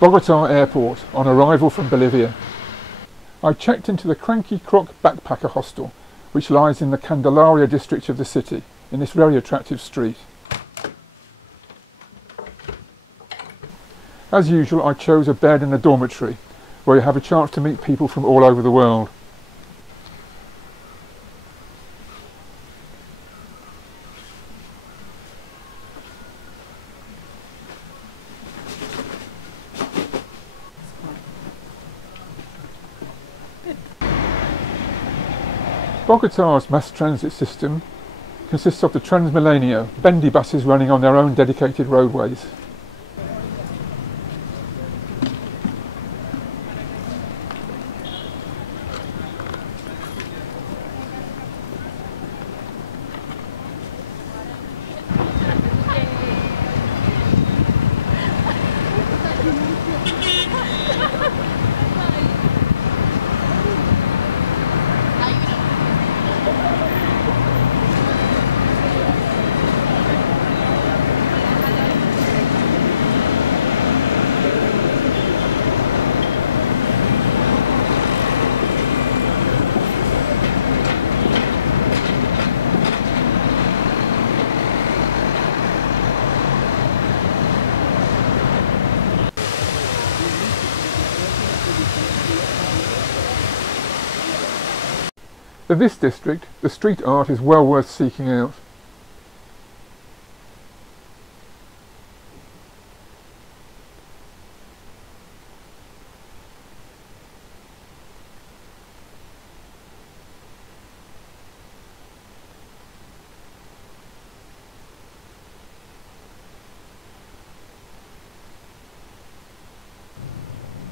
Bogota Airport on arrival from Bolivia. I checked into the Cranky Croc Backpacker Hostel, which lies in the Candelaria district of the city, in this very attractive street. As usual, I chose a bed in a dormitory, where you have a chance to meet people from all over the world. Bogota's mass transit system consists of the Transmilenio, bendy buses running on their own dedicated roadways. For this district, the street art is well worth seeking out.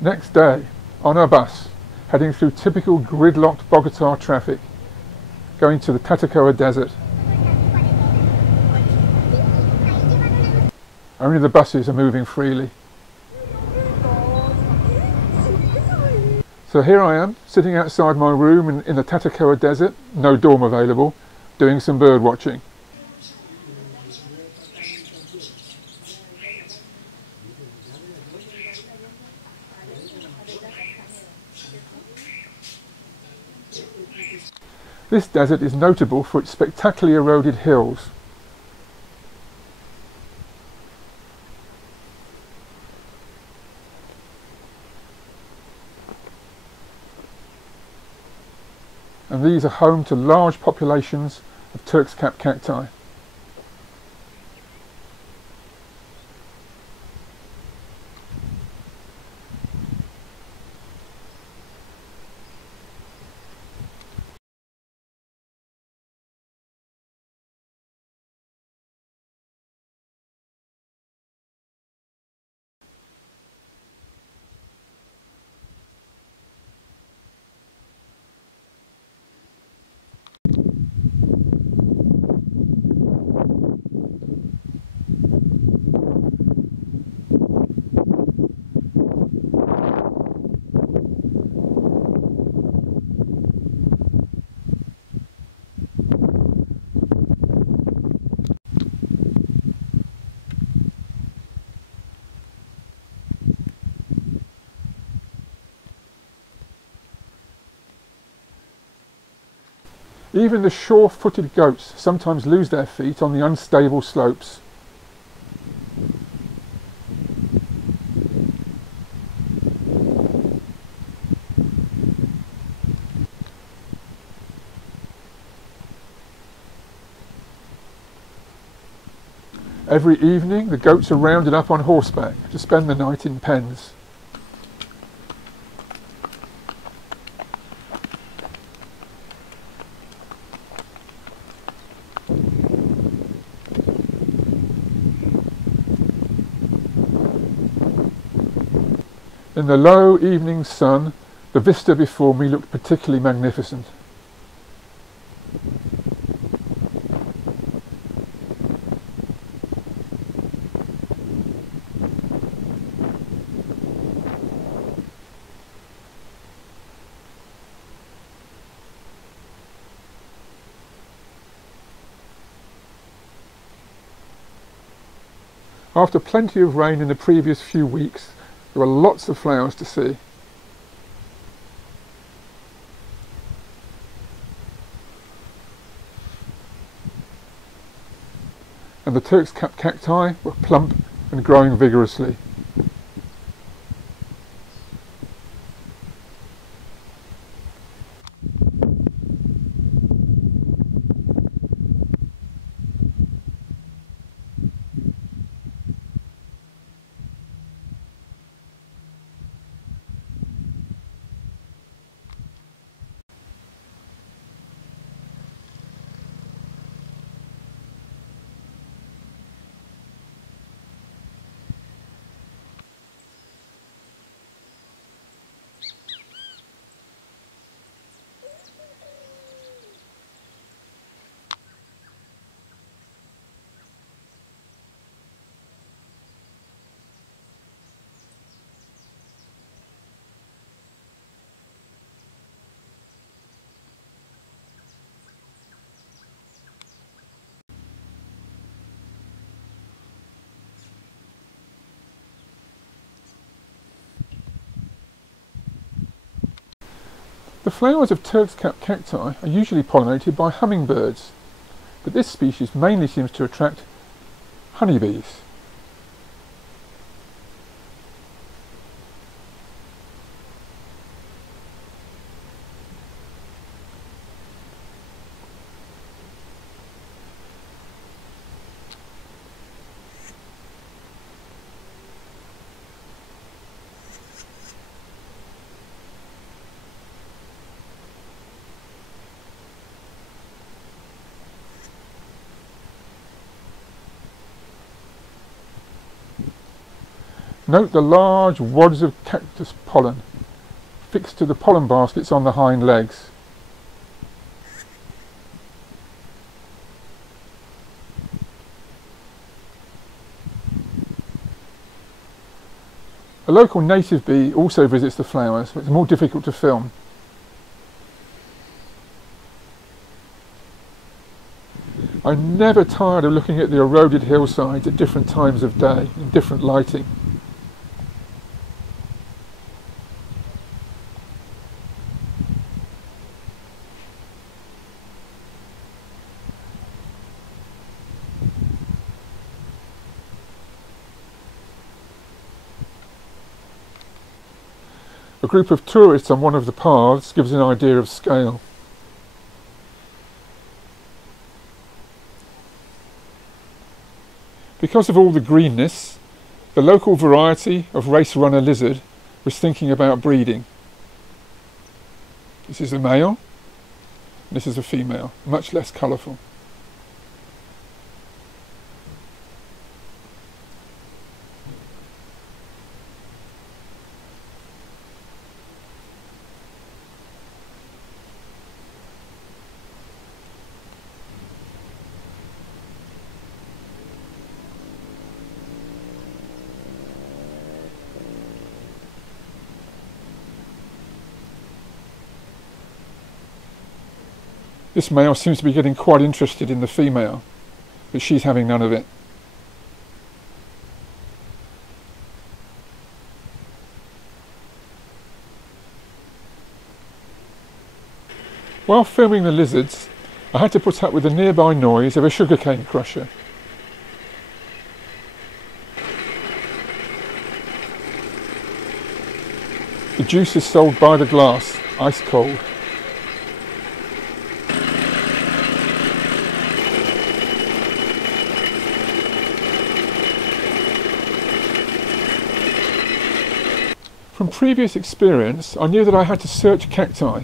Next day, on a bus, heading through typical gridlocked Bogota traffic, going to the Tatacoa Desert. Only the buses are moving freely. So here I am, sitting outside my room in the Tatacoa Desert, no dorm available, doing some bird watching. This desert is notable for its spectacularly eroded hills. And these are home to large populations of Turk's cap cacti. Even the sure-footed goats sometimes lose their feet on the unstable slopes. Every evening the goats are rounded up on horseback to spend the night in pens. In the low evening sun, the vista before me looked particularly magnificent. After plenty of rain in the previous few weeks, There were lots of flowers to see. And the Turk's cap cacti were plump and growing vigorously. The flowers of Turk's cap cacti are usually pollinated by hummingbirds, but this species mainly seems to attract honeybees. Note the large wads of cactus pollen fixed to the pollen baskets on the hind legs. A local native bee also visits the flowers, but it's more difficult to film. I'm never tired of looking at the eroded hillsides at different times of day, in different lighting. A group of tourists on one of the paths gives an idea of scale. Because of all the greenness, the local variety of race runner lizard was thinking about breeding. This is a male, and this is a female, much less colourful. This male seems to be getting quite interested in the female, but she's having none of it. While filming the lizards, I had to put up with the nearby noise of a sugarcane crusher. The juice is sold by the glass, ice cold. From previous experience, I knew that I had to search cacti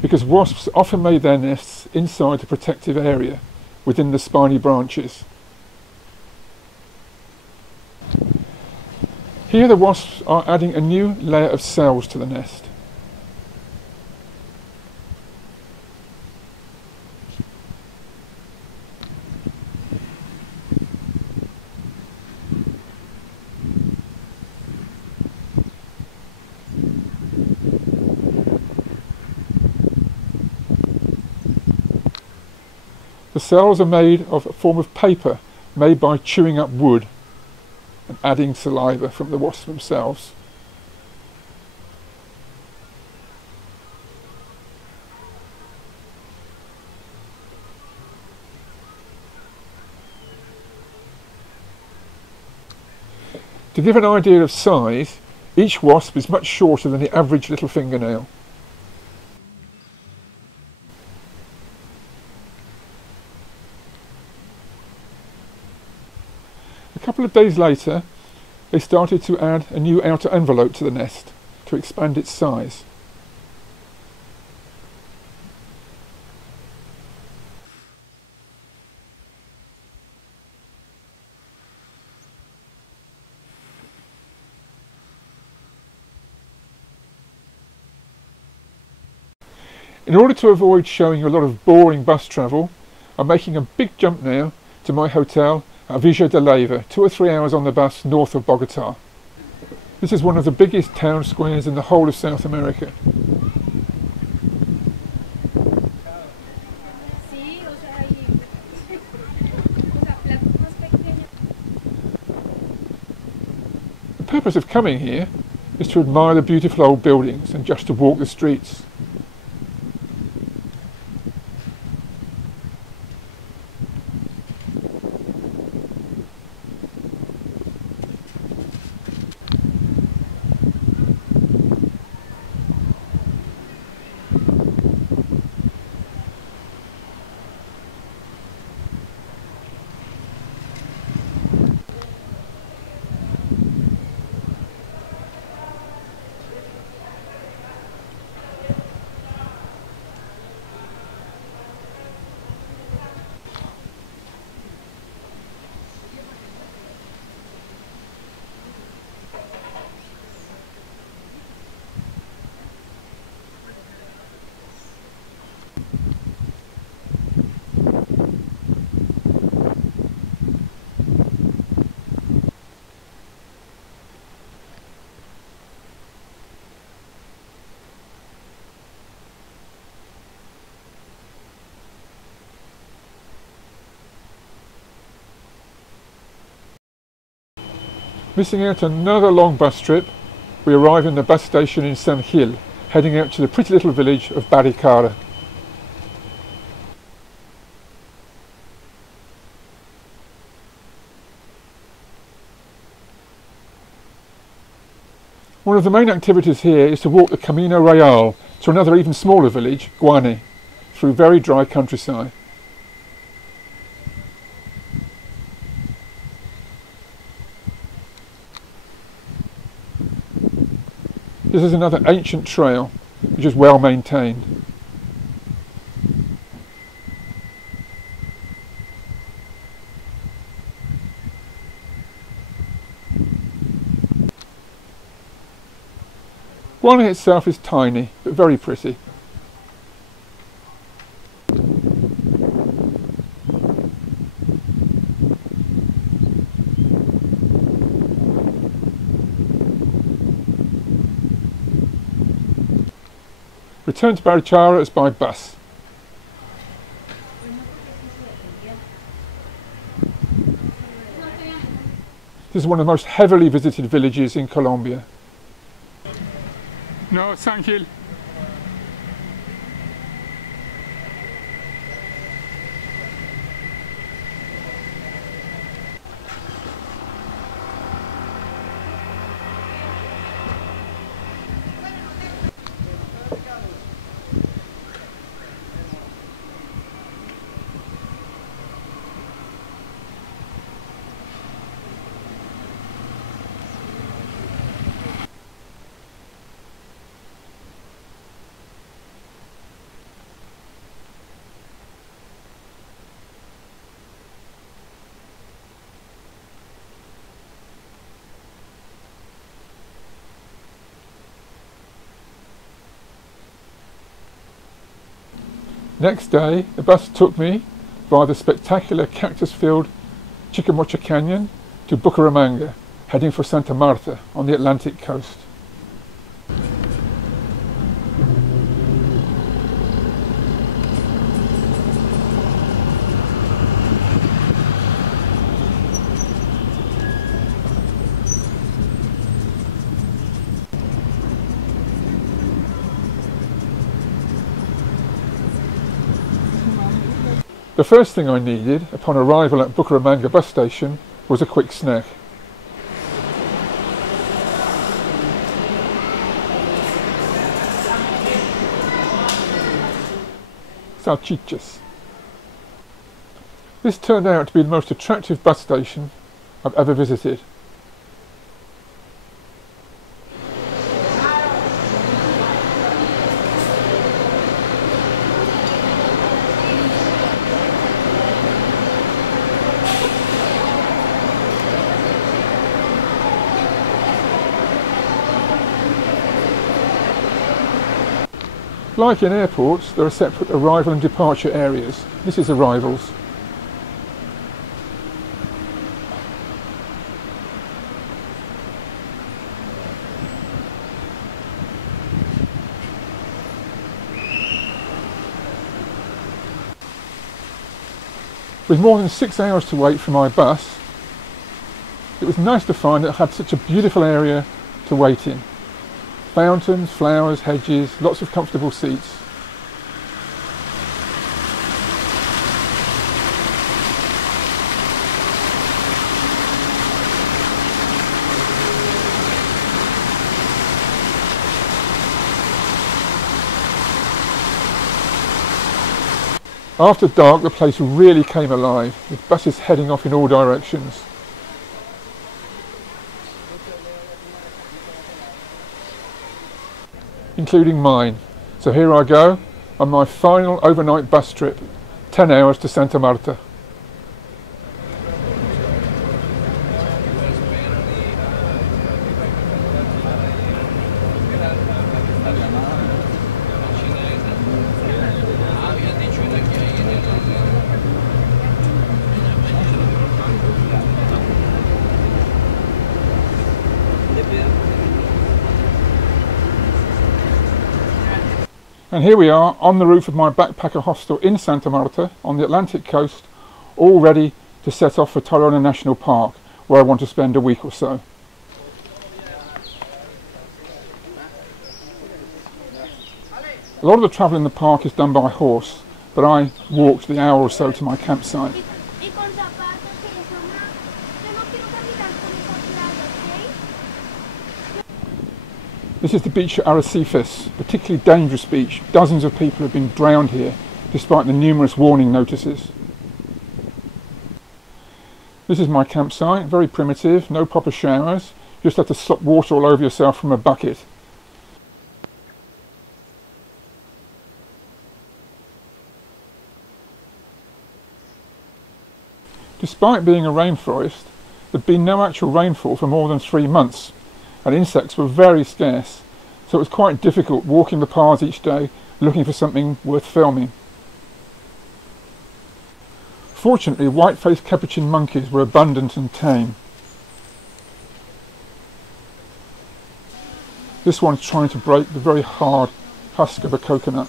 because wasps often made their nests inside the protective area within the spiny branches. Here the wasps are adding a new layer of cells to the nest. The cells are made of a form of paper made by chewing up wood and adding saliva from the wasps themselves To give an idea of size, each wasp is much shorter than the average little fingernail. A couple of days later, they started to add a new outer envelope to the nest to expand its size. In order to avoid showing you a lot of boring bus travel, I'm making a big jump now to my hotel at Villa de Leyva, 2 or 3 hours on the bus north of Bogota. This is one of the biggest town squares in the whole of South America. The purpose of coming here is to admire the beautiful old buildings and just to walk the streets. Missing out another long bus trip, we arrive in the bus station in San Gil, heading out to the pretty little village of Baricara. One of the main activities here is to walk the Camino Real to another even smaller village, Guane, through very dry countryside. This is another ancient trail, which is well maintained. Guane itself is tiny, but very pretty. Return to Baricara is by bus. This is one of the most heavily visited villages in Colombia. No, San Gil. Next day, the bus took me via the spectacular cactus-filled Chicamocha Canyon to Bucaramanga, heading for Santa Marta on the Atlantic coast. The first thing I needed upon arrival at Bucaramanga bus station was a quick snack. salchichas. This turned out to be the most attractive bus station I've ever visited. Like in airports, there are separate arrival and departure areas. This is arrivals. With more than 6 hours to wait for my bus, it was nice to find that it had such a beautiful area to wait in. Fountains, flowers, hedges, lots of comfortable seats. After dark, the place really came alive, with buses heading off in all directions. Including mine. So here I go on my final overnight bus trip, 10 hours to Santa Marta. And here we are on the roof of my backpacker hostel in Santa Marta on the Atlantic coast, all ready to set off for Tayrona National Park, where I want to spend a week or so. A lot of the travel in the park is done by horse, but I walked the hour or so to my campsite. This is the beach at Arrecifes, a particularly dangerous beach. Dozens of people have been drowned here, despite the numerous warning notices. This is my campsite, very primitive, no proper showers. You just have to slop water all over yourself from a bucket. Despite being a rainforest, there'd been no actual rainfall for more than 3 months. And insects were very scarce, so it was quite difficult walking the paths each day looking for something worth filming. Fortunately, white-faced capuchin monkeys were abundant and tame. This one's trying to break the very hard husk of a coconut,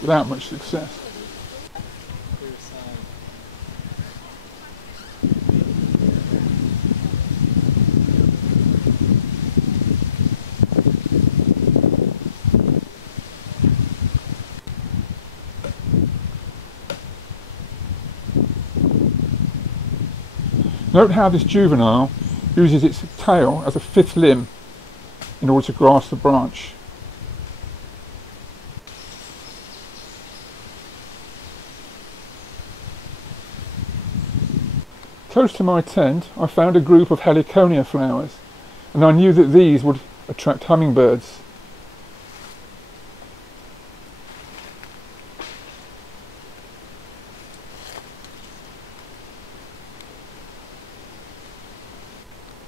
without much success. Note how this juvenile uses its tail as a fifth limb in order to grasp the branch. Close to my tent, I found a group of heliconia flowers, and I knew that these would attract hummingbirds.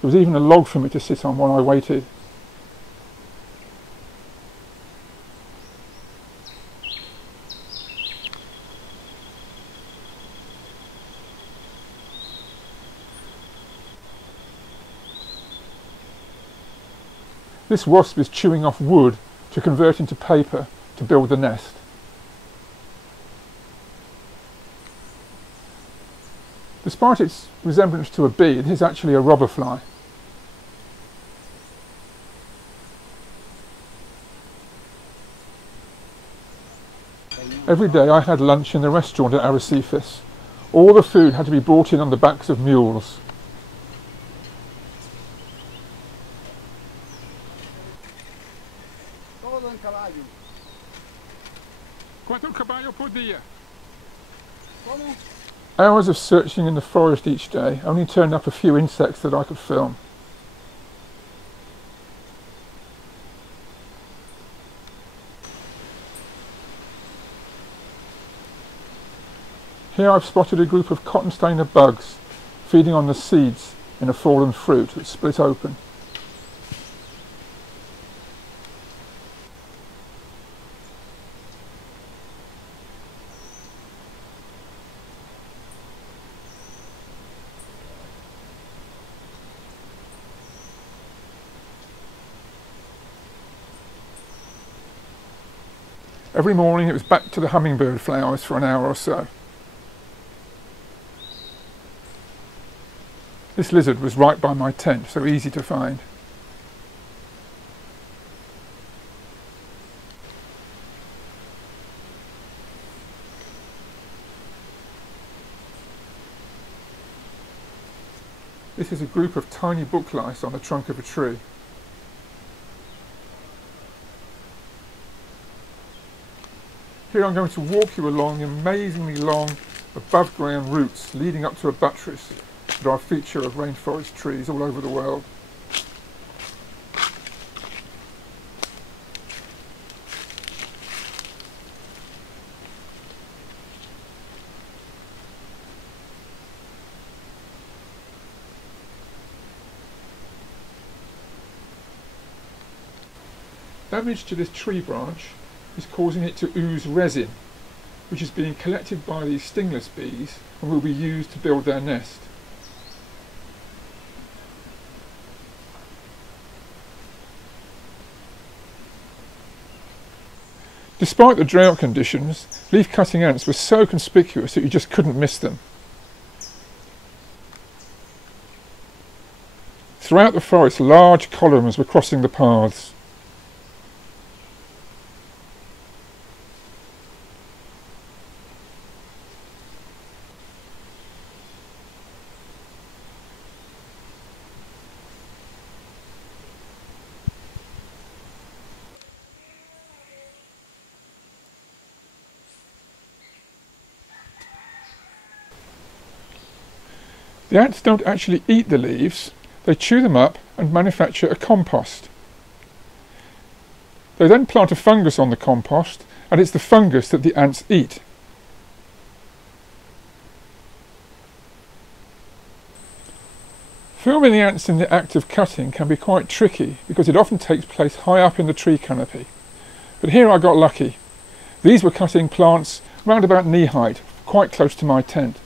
There was even a log for me to sit on while I waited. This wasp is chewing off wood to convert into paper to build the nest. Despite its resemblance to a bee, it is actually a robber fly. Every day I had lunch in the restaurant at Arrecifes. All the food had to be brought in on the backs of mules. ¿Cuánto caballo por día? Hours of searching in the forest each day only turned up a few insects that I could film. Here I've spotted a group of cotton stainer bugs feeding on the seeds in a fallen fruit that's split open. Every morning it was back to the hummingbird flowers for an hour or so. This lizard was right by my tent, so easy to find. This is a group of tiny book lice on the trunk of a tree. Here I'm going to walk you along the amazingly long above ground roots leading up to a buttress that are a feature of rainforest trees all over the world. Damage to this tree branch is causing it to ooze resin, which is being collected by these stingless bees and will be used to build their nest. Despite the drought conditions, leaf-cutting ants were so conspicuous that you just couldn't miss them. Throughout the forest, large columns were crossing the paths. The ants don't actually eat the leaves, they chew them up and manufacture a compost. They then plant a fungus on the compost, and it's the fungus that the ants eat. Filming the ants in the act of cutting can be quite tricky because it often takes place high up in the tree canopy. But here I got lucky. These were cutting plants round about knee height, quite close to my tent.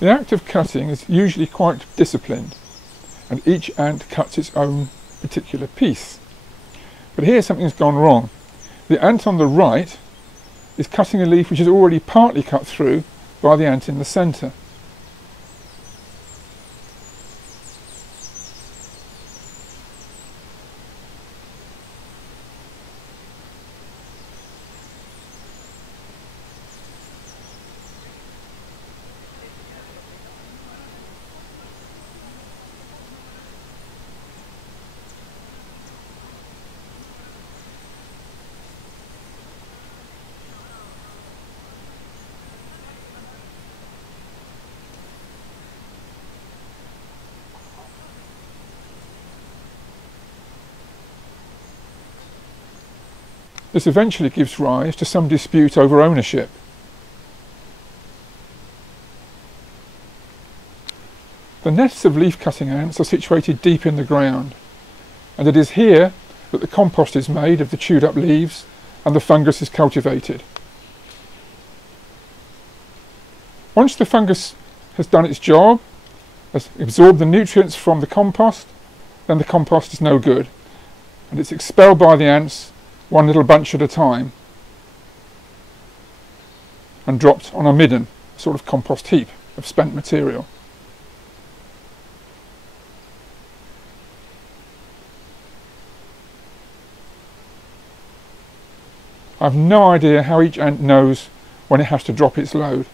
The act of cutting is usually quite disciplined, and each ant cuts its own particular piece. But here something's gone wrong. The ant on the right is cutting a leaf which is already partly cut through by the ant in the centre. This eventually gives rise to some dispute over ownership. The nests of leaf-cutting ants are situated deep in the ground, and it is here that the compost is made of the chewed up leaves and the fungus is cultivated. Once the fungus has done its job, has absorbed the nutrients from the compost, then the compost is no good, and it's expelled by the ants one little bunch at a time and dropped on a midden, a sort of compost heap of spent material. I have no idea how each ant knows when it has to drop its load.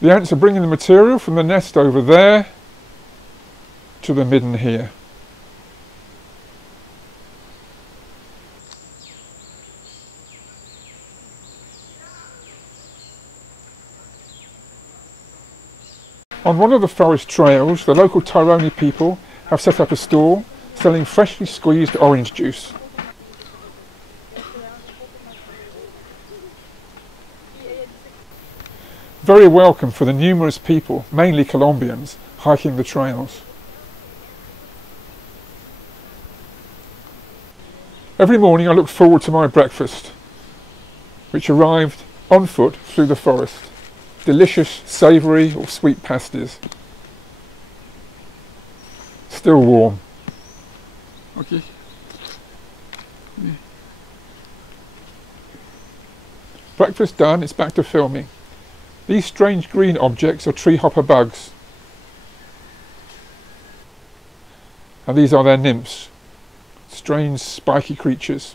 The ants are bringing the material from the nest over there to the midden here. On one of the forest trails, the local Tyrone people have set up a stall selling freshly squeezed orange juice. Very welcome for the numerous people, mainly Colombians, hiking the trails. Every morning I look forward to my breakfast, which arrived on foot through the forest. Delicious, savoury or sweet pasties. Still warm. Okay. Yeah. Breakfast done, it's back to filming. These strange green objects are tree hopper bugs. And these are their nymphs. Strange spiky creatures.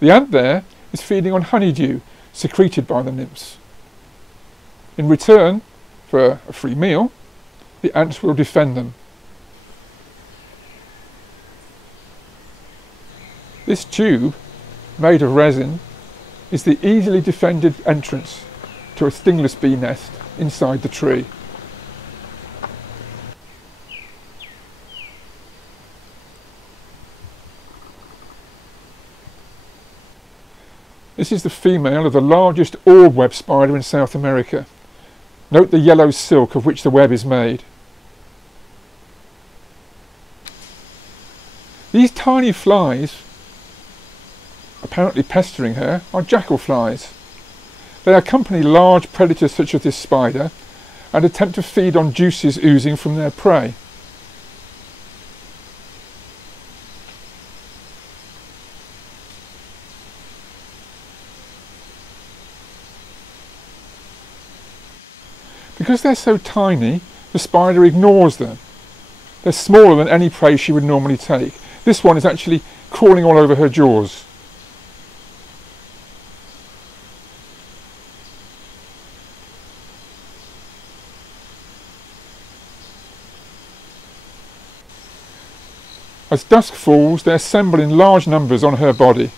The ant there is feeding on honeydew secreted by the nymphs. In return for a free meal, the ants will defend them. This tube, made of resin, is the easily defended entrance to a stingless bee nest inside the tree. This is the female of the largest orb web spider in South America. Note the yellow silk of which the web is made. These tiny flies, apparently pestering her, are jackal flies. They accompany large predators such as this spider and attempt to feed on juices oozing from their prey. Because they're so tiny, the spider ignores them. They're smaller than any prey she would normally take. This one is actually crawling all over her jaws. As dusk falls, they assemble in large numbers on her body.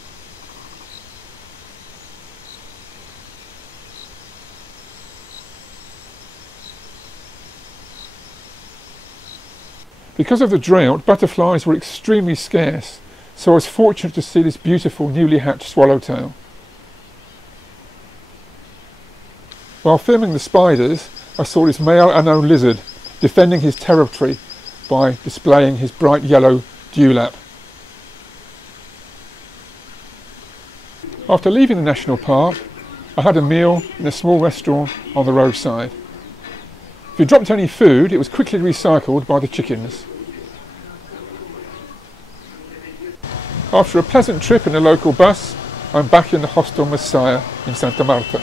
Because of the drought, butterflies were extremely scarce, so I was fortunate to see this beautiful newly hatched swallowtail. While filming the spiders, I saw this male unknown lizard defending his territory by displaying his bright yellow dewlap. After leaving the national park, I had a meal in a small restaurant on the roadside. If you dropped any food, it was quickly recycled by the chickens. After a pleasant trip in a local bus, I'm back in the Hostel Messiah in Santa Marta.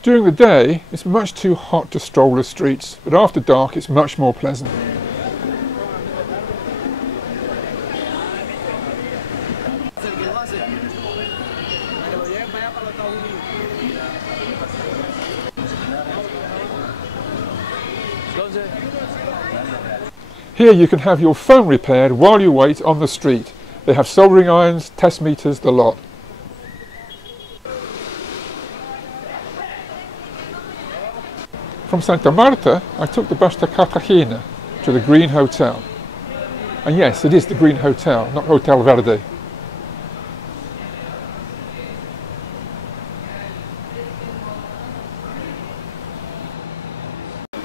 During the day, it's much too hot to stroll the streets, but after dark it's much more pleasant. Here you can have your phone repaired while you wait on the street. They have soldering irons, test meters, the lot. From Santa Marta, I took the bus to Cartagena, to the Green Hotel. And yes, it is the Green Hotel, not Hotel Verde.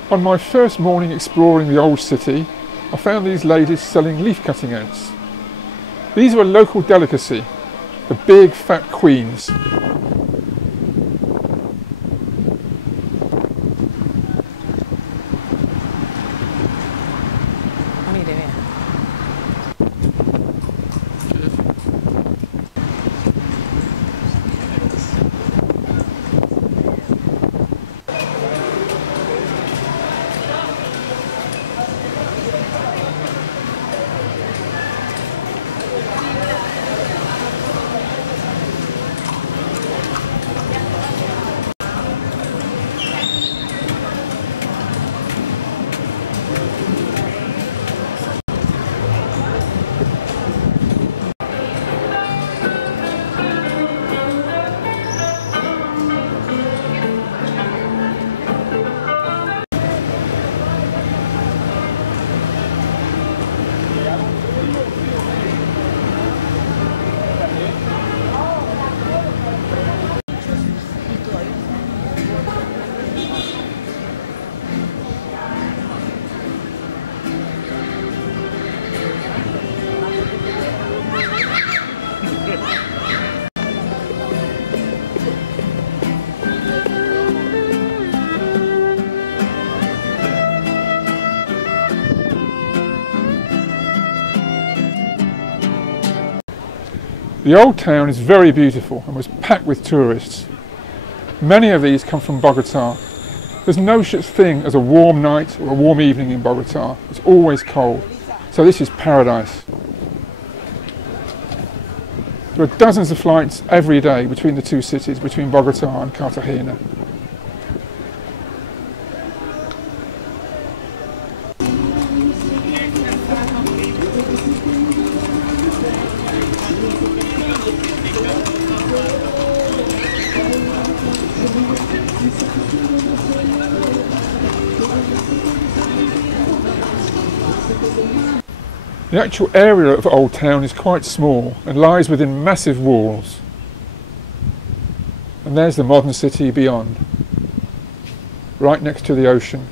On my first morning exploring the old city, I found these ladies selling leaf cutting ants. These are a local delicacy, the big fat queens. The old town is very beautiful and was packed with tourists. Many of these come from Bogota. There's no such thing as a warm night or a warm evening in Bogota. It's always cold. So this is paradise. There are dozens of flights every day between the two cities, between Bogota and Cartagena. The actual area of Old Town is quite small and lies within massive walls. And there's the modern city beyond, right next to the ocean.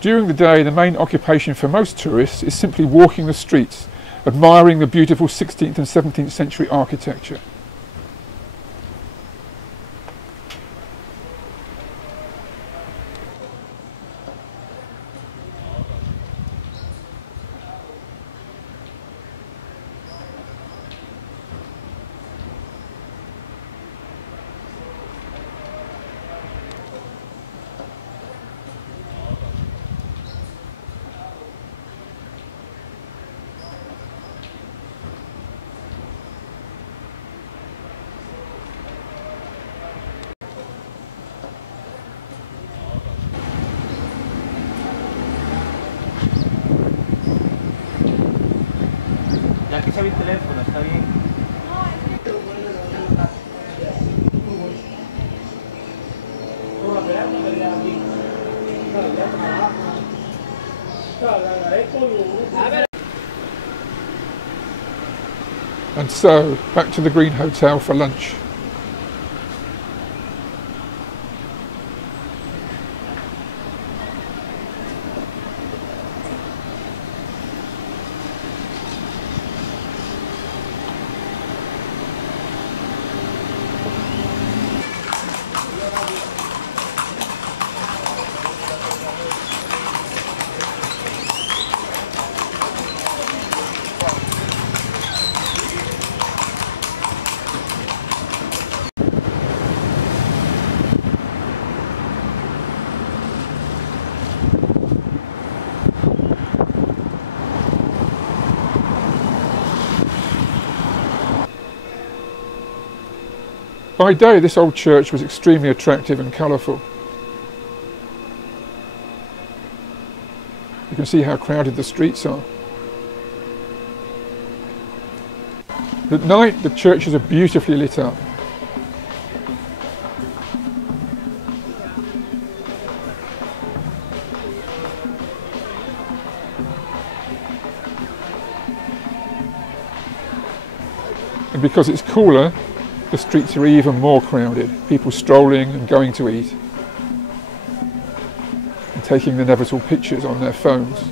During the day, the main occupation for most tourists is simply walking the streets, admiring the beautiful 16th and 17th century architecture. Aquí se ve el teléfono, está bien. And so, back to the Green Hotel for lunch. By day, this old church was extremely attractive and colourful. You can see how crowded the streets are. At night, the churches are beautifully lit up. And because it's cooler, the streets are even more crowded, people strolling and going to eat, and taking the inevitable pictures on their phones.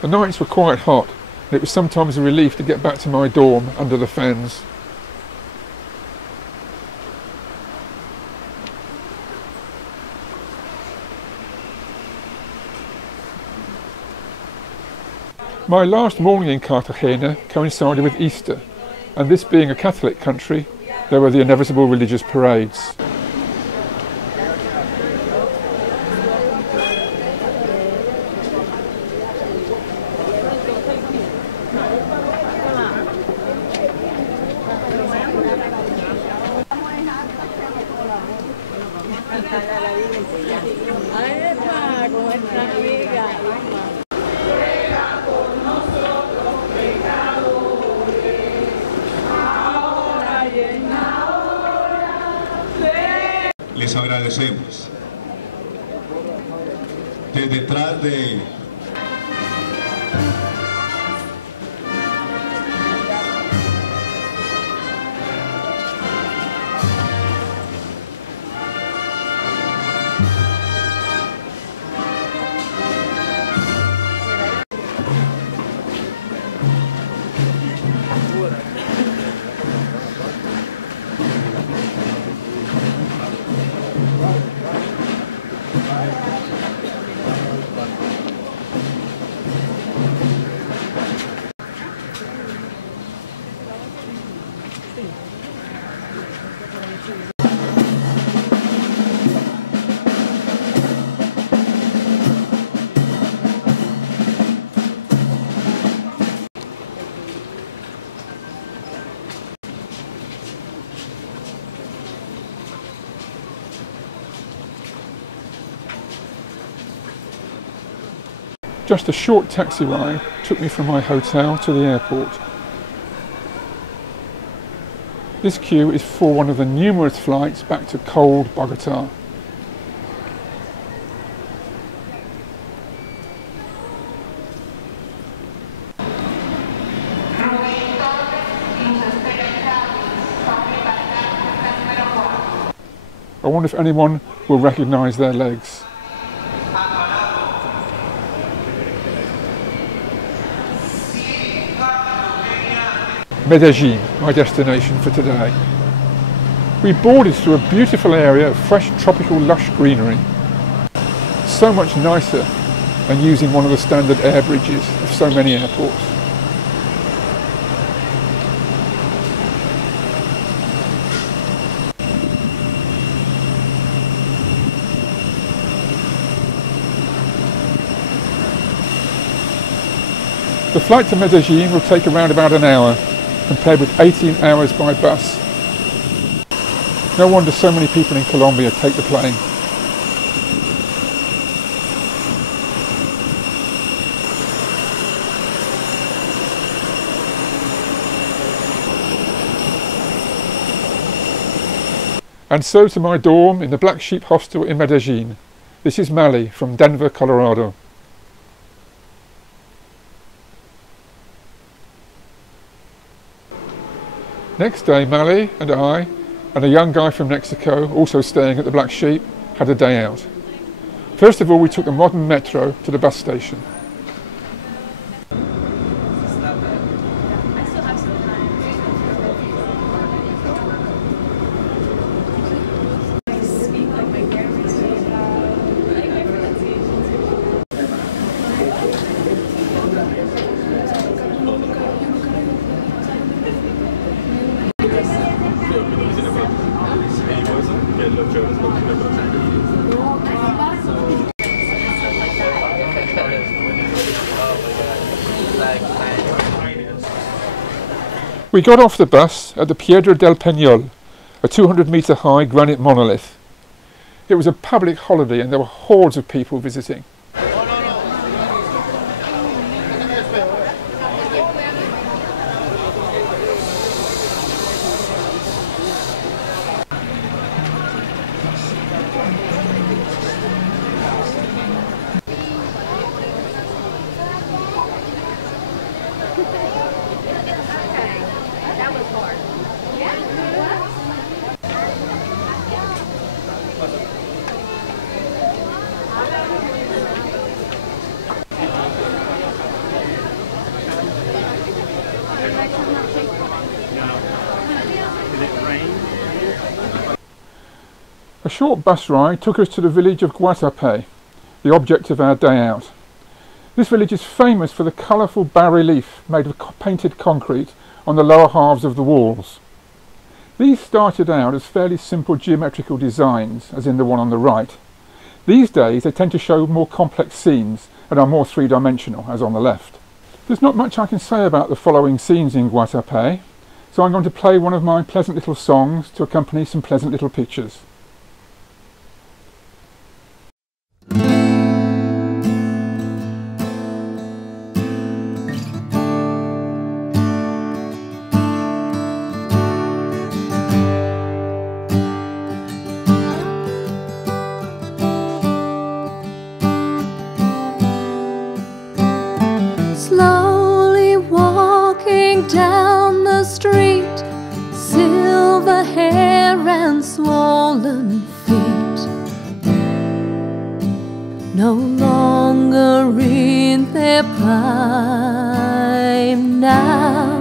The nights were quite hot, and it was sometimes a relief to get back to my dorm under the fans. My last morning in Cartagena coincided with Easter, and this being a Catholic country, there were the inevitable religious parades. Les agradecemos. Detrás de Just a short taxi ride took me from my hotel to the airport. This queue is for one of the numerous flights back to cold Bogotá. I wonder if anyone will recognise their legs. Medellin, my destination for today. We boarded through a beautiful area of fresh tropical lush greenery. So much nicer than using one of the standard air bridges of so many airports. The flight to Medellin will take around about an hour, compared with 18 hours by bus. No wonder so many people in Colombia take the plane. And so to my dorm in the Black Sheep Hostel in Medellin. This is Mali from Denver, Colorado. Next day, Mali and I, and a young guy from Mexico, also staying at the Black Sheep, had a day out. First of all, we took the modern metro to the bus station. We got off the bus at the Piedra del Peñol, a 200-metre high granite monolith. It was a public holiday and there were hordes of people visiting. A short bus ride took us to the village of Guatapé, the object of our day out. This village is famous for the colourful bas-relief made of painted concrete on the lower halves of the walls. These started out as fairly simple geometrical designs, as in the one on the right. These days they tend to show more complex scenes and are more three-dimensional, as on the left. There's not much I can say about the following scenes in Guatapé, so I'm going to play one of my pleasant little songs to accompany some pleasant little pictures. Slowly walking down the street, silver hair and swollen feet, no longer in their prime now.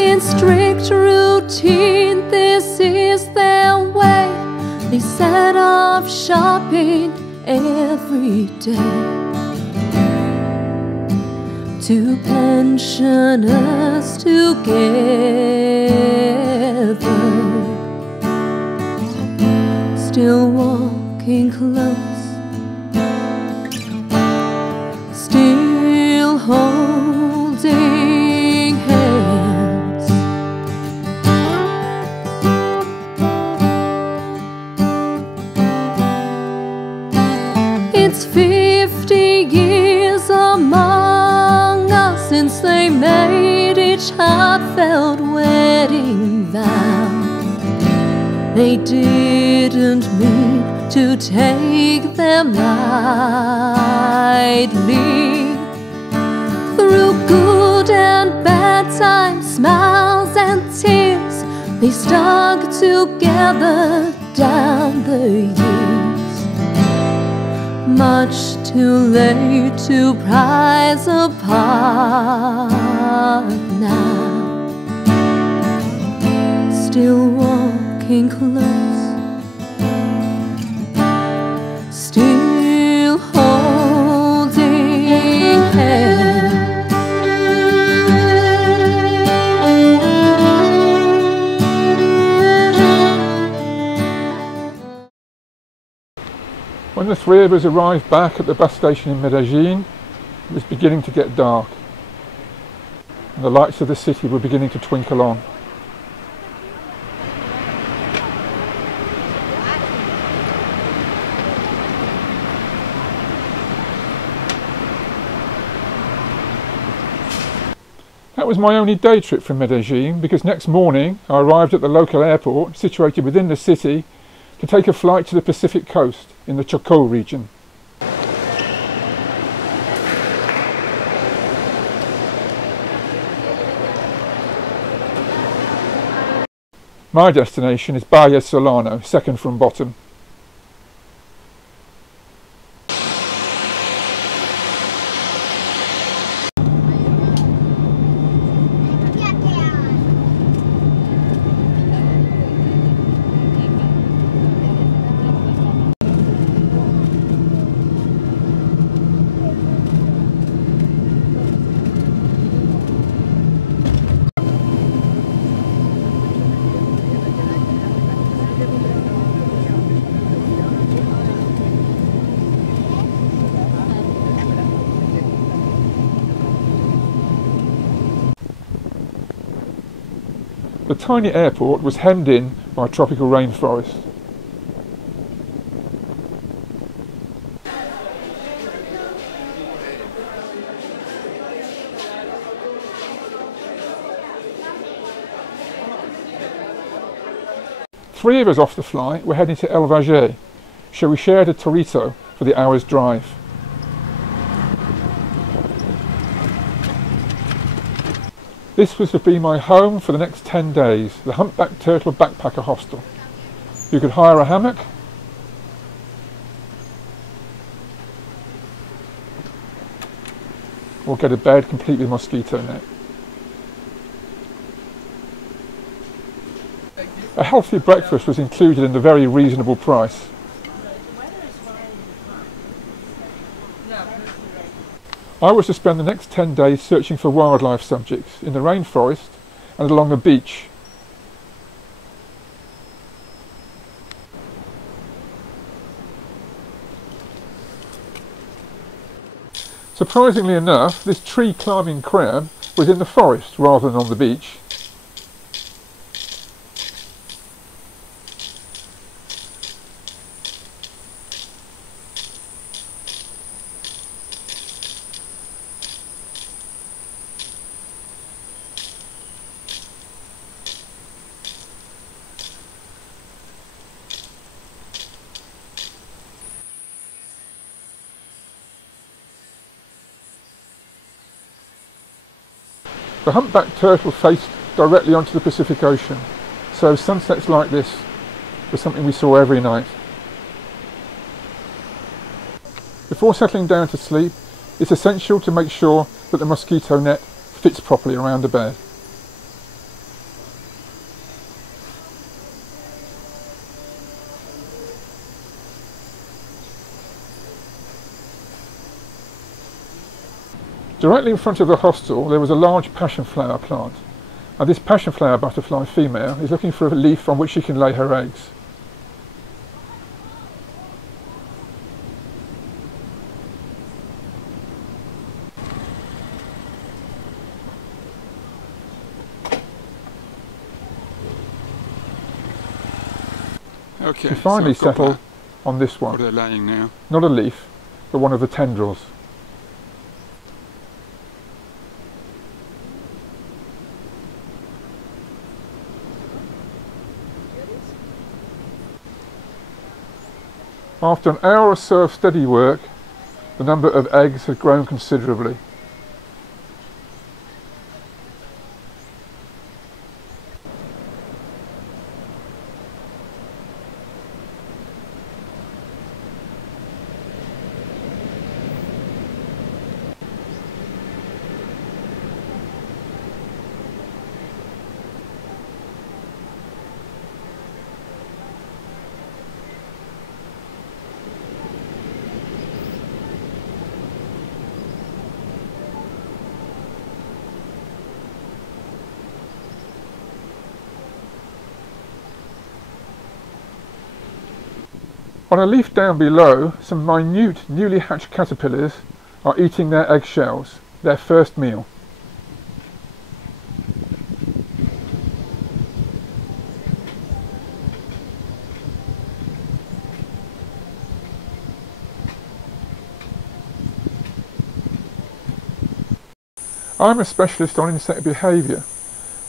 In strict routine, this is their way. They set off shopping every day. Two pensioners together, still walking close, still holding hands. It's 50 years among us since they made each heartfelt wedding vow. They didn't mean to take them lightly. Through good and bad times, smiles and tears, they stuck together down the years. Much too late to prize apart now. Still walking close, still holding hands. When the three of us arrived back at the bus station in Medellin, it was beginning to get dark, and the lights of the city were beginning to twinkle on. That was my only day trip from Medellin, because next morning I arrived at the local airport situated within the city to take a flight to the Pacific coast in the Chocó region. My destination is Valle Solano, second from bottom. The tiny airport was hemmed in by a tropical rainforest. Three of us off the flight were heading to El Valle, so we shared a Torito for the hour's drive. This was to be my home for the next 10 days, the Humpback Turtle Backpacker Hostel. You could hire a hammock, or get a bed complete with mosquito net. A healthy breakfast was included in the very reasonable price. I was to spend the next 10 days searching for wildlife subjects in the rainforest and along the beach. Surprisingly enough, this tree climbing crab was in the forest rather than on the beach. The humpback turtle faced directly onto the Pacific Ocean, so sunsets like this were something we saw every night. Before settling down to sleep, it's essential to make sure that the mosquito net fits properly around the bed. Directly in front of the hostel there was a large passion flower plant, and this passion flower butterfly female is looking for a leaf on which she can lay her eggs. Okay, She finally so I've got settled that. on this one. What are they laying now? Not a leaf, but one of the tendrils. After an hour or so of steady work, the number of eggs had grown considerably. On a leaf down below, some minute, newly hatched caterpillars are eating their eggshells, their first meal. I'm a specialist on insect behaviour,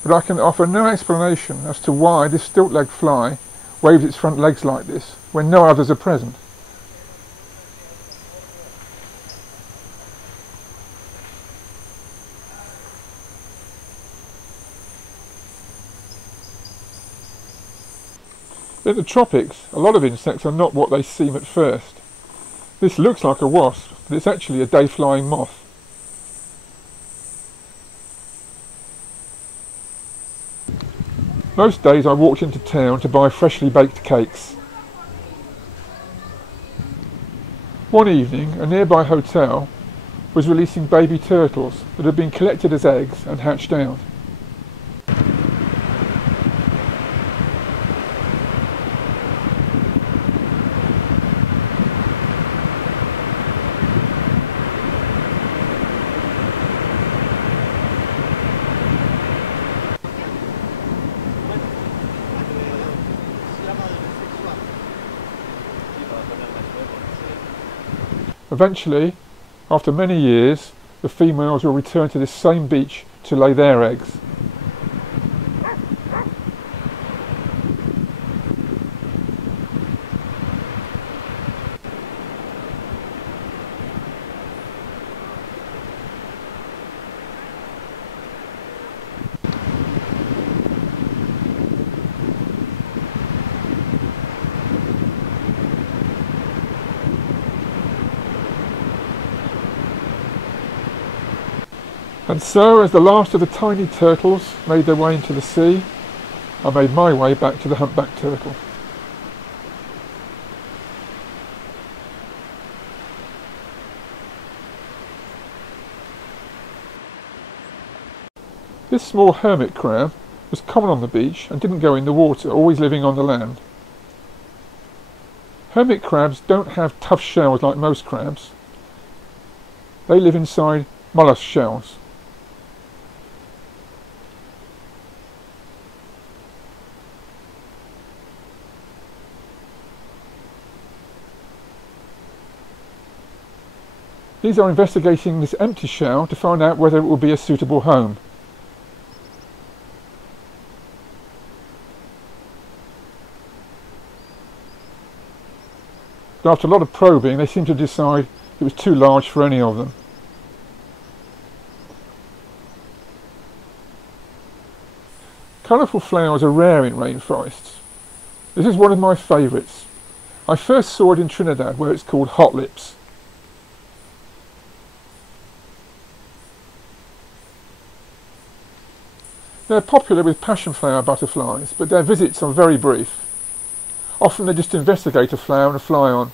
but I can offer no explanation as to why this stilt-legged fly waves its front legs like this when no others are present. In the tropics, a lot of insects are not what they seem at first. This looks like a wasp, but it's actually a day-flying moth. Most days I walked into town to buy freshly baked cakes. One evening, a nearby hotel was releasing baby turtles that had been collected as eggs and hatched out. Eventually, after many years, the females will return to this same beach to lay their eggs. And so, as the last of the tiny turtles made their way into the sea, I made my way back to the humpback turtle. This small hermit crab was common on the beach and didn't go in the water, always living on the land. Hermit crabs don't have tough shells like most crabs. They live inside mollusk shells. These are investigating this empty shell to find out whether it will be a suitable home. But after a lot of probing, they seemed to decide it was too large for any of them. Colourful flowers are rare in rainforests. This is one of my favourites. I first saw it in Trinidad, where it's called hot lips. They're popular with passionflower butterflies, but their visits are very brief. Often they just investigate a flower and fly on.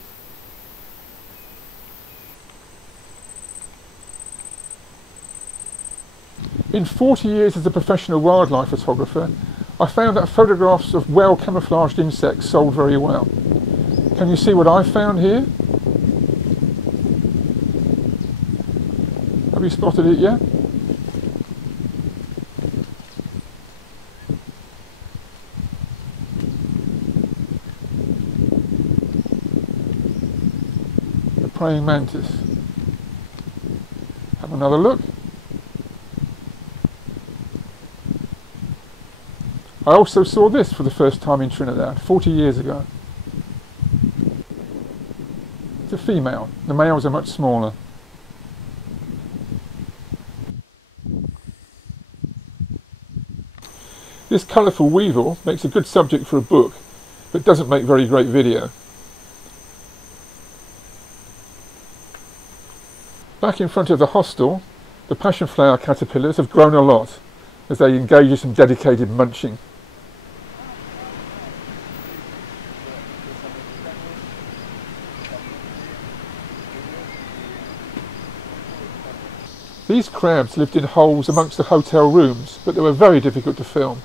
In 40 years as a professional wildlife photographer, I found that photographs of well camouflaged insects sold very well. Can you see what I found here? Have you spotted it yet? Praying mantis. Have another look. I also saw this for the first time in Trinidad 40 years ago. It's a female. The males are much smaller. This colourful weevil makes a good subject for a book, but doesn't make very great video. Back in front of the hostel, the passionflower caterpillars have grown a lot as they engage in some dedicated munching. These crabs lived in holes amongst the hotel rooms, but they were very difficult to film.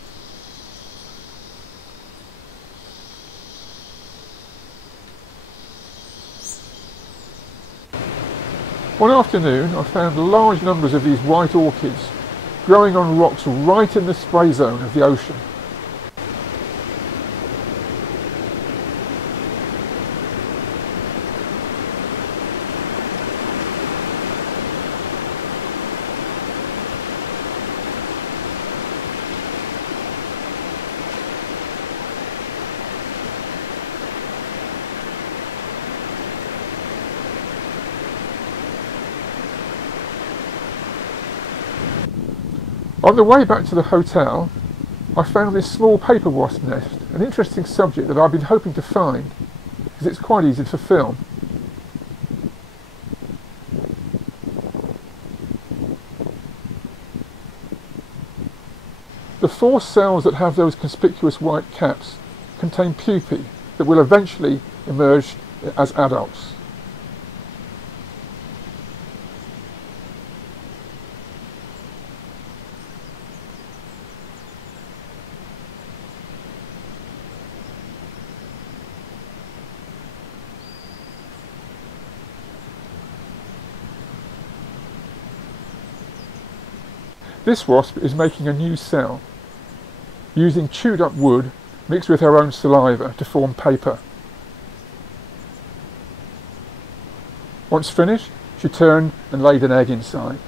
One afternoon I found large numbers of these white orchids growing on rocks right in the spray zone of the ocean. On the way back to the hotel, I found this small paper wasp nest, an interesting subject that I've been hoping to find, because it's quite easy to film. The 4 cells that have those conspicuous white caps contain pupae that will eventually emerge as adults. This wasp is making a new cell, using chewed up wood mixed with her own saliva to form paper. Once finished, she turned and laid an egg inside.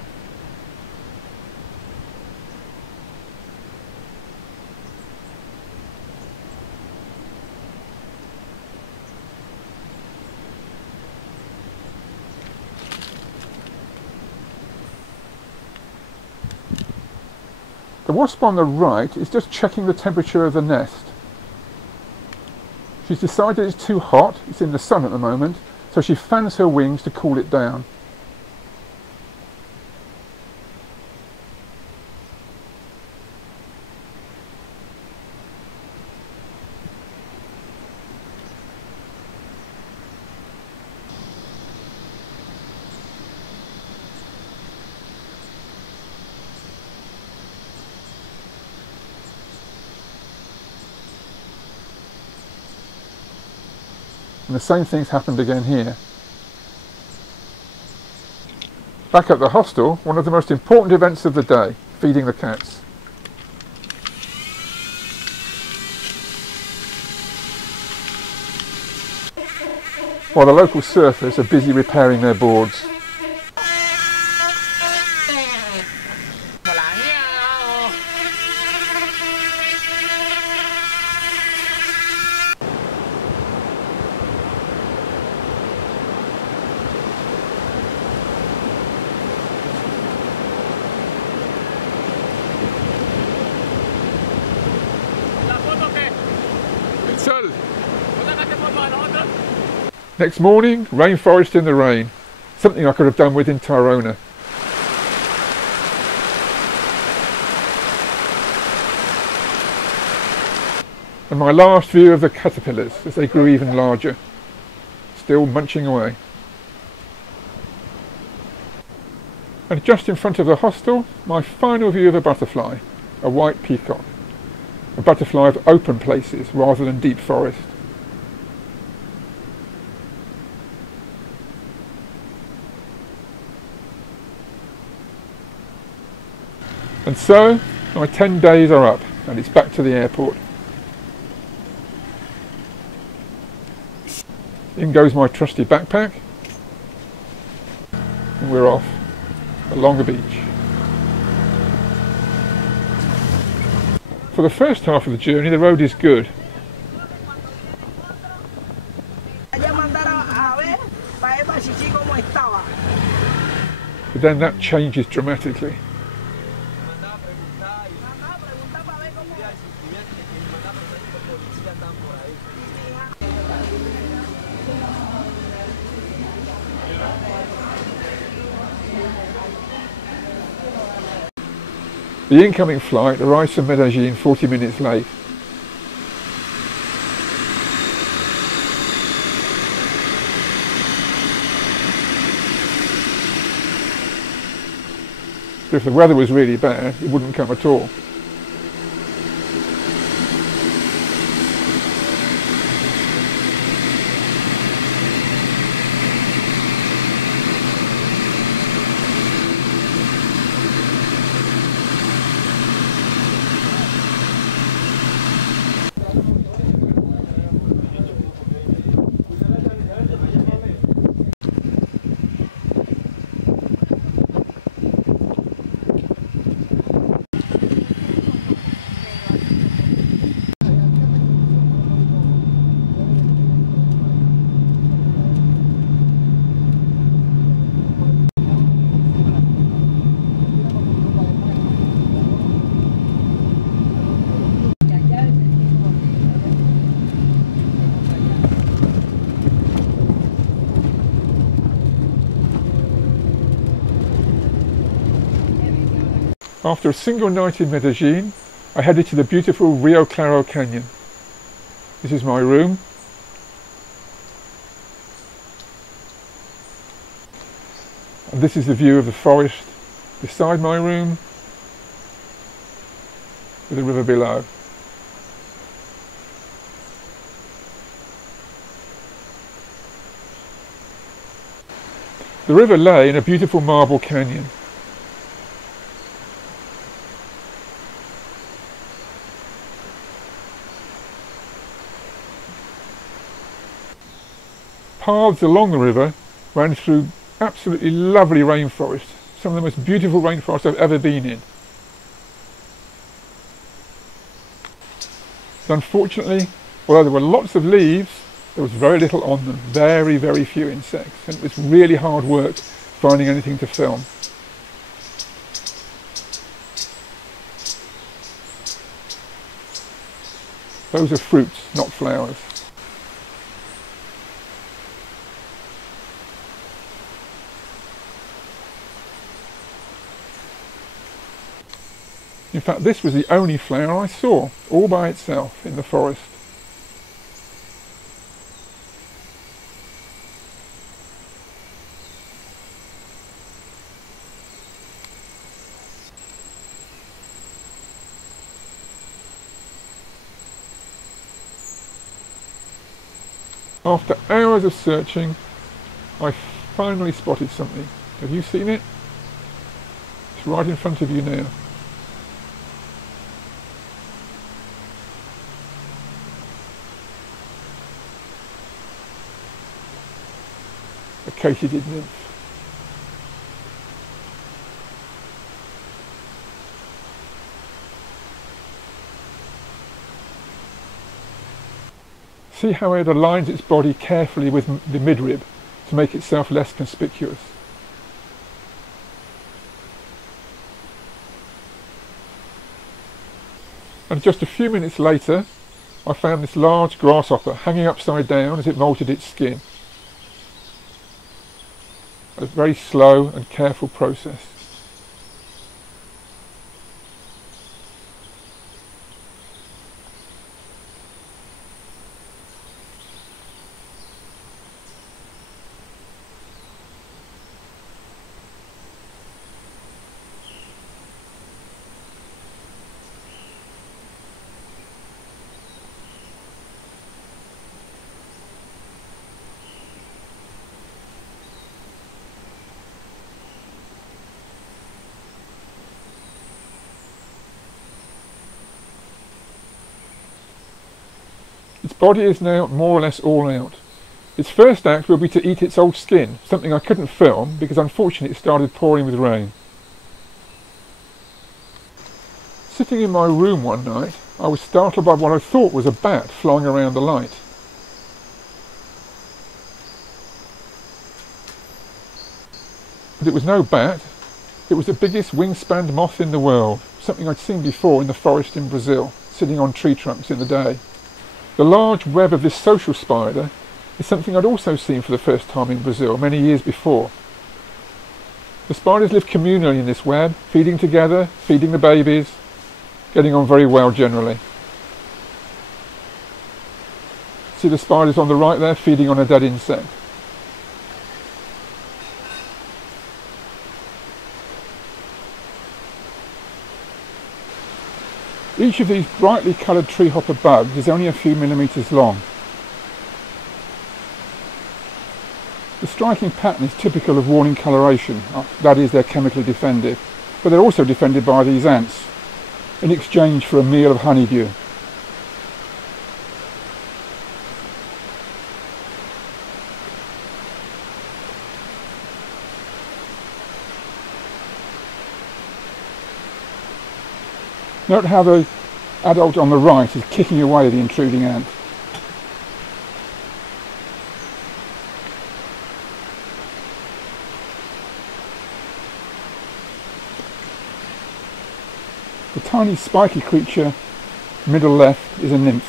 The wasp on the right is just checking the temperature of the nest. She's decided it's too hot, it's in the sun at the moment, so she fans her wings to cool it down. And the same thing's happened again here. Back at the hostel, one of the most important events of the day, feeding the cats. While the local surfers are busy repairing their boards. Next morning, rainforest in the rain. Something I could have done with in Tirona. And my last view of the caterpillars as they grew even larger, still munching away. And just in front of the hostel, my final view of a butterfly, a white peacock. A butterfly of open places rather than deep forest. And so, my 10 days are up, and it's back to the airport. In goes my trusty backpack, and we're off along the beach. For the first half of the journey, the road is good. But then that changes dramatically. The incoming flight arrives from Medellin 40 minutes late. But if the weather was really bad, it wouldn't come at all. After a single night in Medellin, I headed to the beautiful Rio Claro Canyon. This is my room. And this is the view of the forest beside my room, with the river below. The river lay in a beautiful marble canyon. Paths along the river ran through absolutely lovely rainforest, some of the most beautiful rainforests I've ever been in. But unfortunately, although there were lots of leaves, there was very little on them, very, very few insects, and it was really hard work finding anything to film. Those are fruits, not flowers. In fact, this was the only flower I saw, all by itself, in the forest. After hours of searching, I finally spotted something. Have you seen it? It's right in front of you now. A katydid nymph. See how it aligns its body carefully with the midrib to make itself less conspicuous. And just a few minutes later, I found this large grasshopper hanging upside down as it molted its skin. A very slow and careful process. Its body is now more or less all out. Its first act will be to eat its old skin, something I couldn't film because unfortunately it started pouring with rain. Sitting in my room one night, I was startled by what I thought was a bat flying around the light. But it was no bat, it was the biggest wing-spanned moth in the world, something I'd seen before in the forest in Brazil, sitting on tree trunks in the day. The large web of this social spider is something I'd also seen for the first time in Brazil many years before. The spiders live communally in this web, feeding together, feeding the babies, getting on very well generally. See the spiders on the right there feeding on a dead insect. Each of these brightly coloured treehopper bugs is only a few millimetres long. The striking pattern is typical of warning coloration, that is, they're chemically defended, but they're also defended by these ants in exchange for a meal of honeydew. Note how the adult on the right is kicking away the intruding ant. The tiny spiky creature, middle left, is a nymph.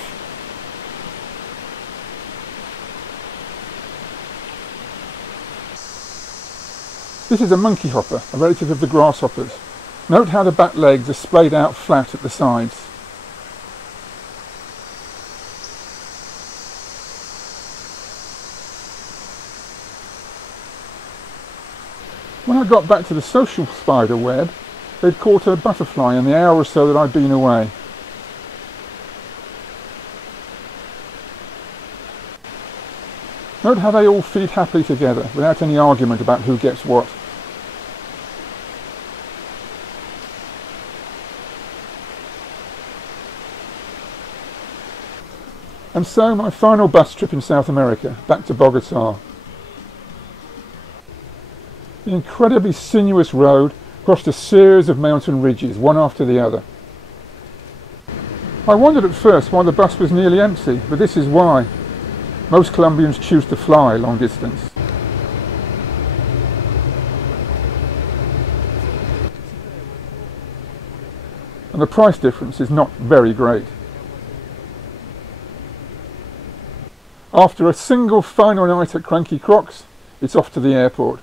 This is a monkey hopper, a relative of the grasshoppers. Note how the back legs are splayed out flat at the sides. When I got back to the social spider web, they'd caught a butterfly in the hour or so that I'd been away. Note how they all feed happily together without any argument about who gets what. And so my final bus trip in South America, back to Bogota. The incredibly sinuous road crossed a series of mountain ridges, one after the other. I wondered at first why the bus was nearly empty, but this is why. Most Colombians choose to fly long distance. And the price difference is not very great. After a single final night at Cranky Crocs, it's off to the airport.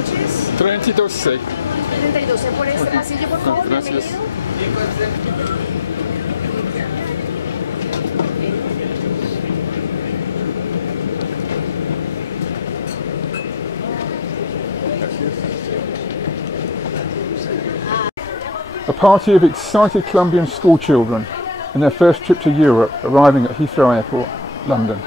noches. 32C. 32C por este pasillo, por favor. Gracias. A party of excited Colombian school children in their first trip to Europe arriving at Heathrow Airport, London.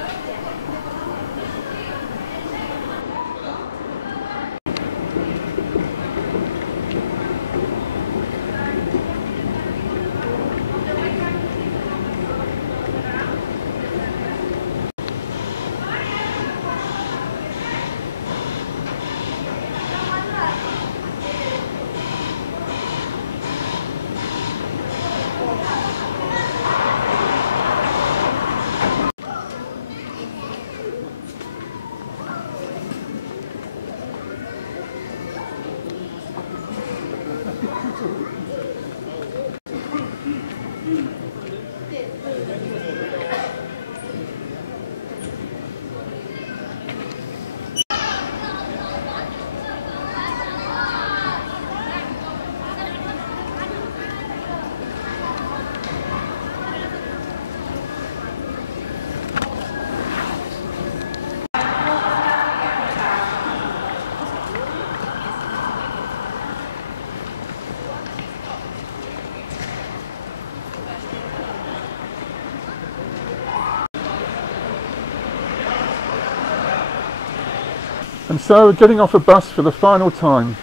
And so, getting off a bus for the final time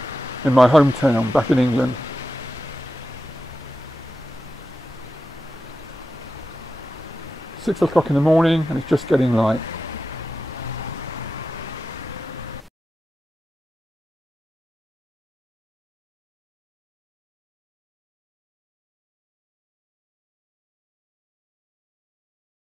in my hometown back in England. It's 6 o'clock in the morning and it's just getting light.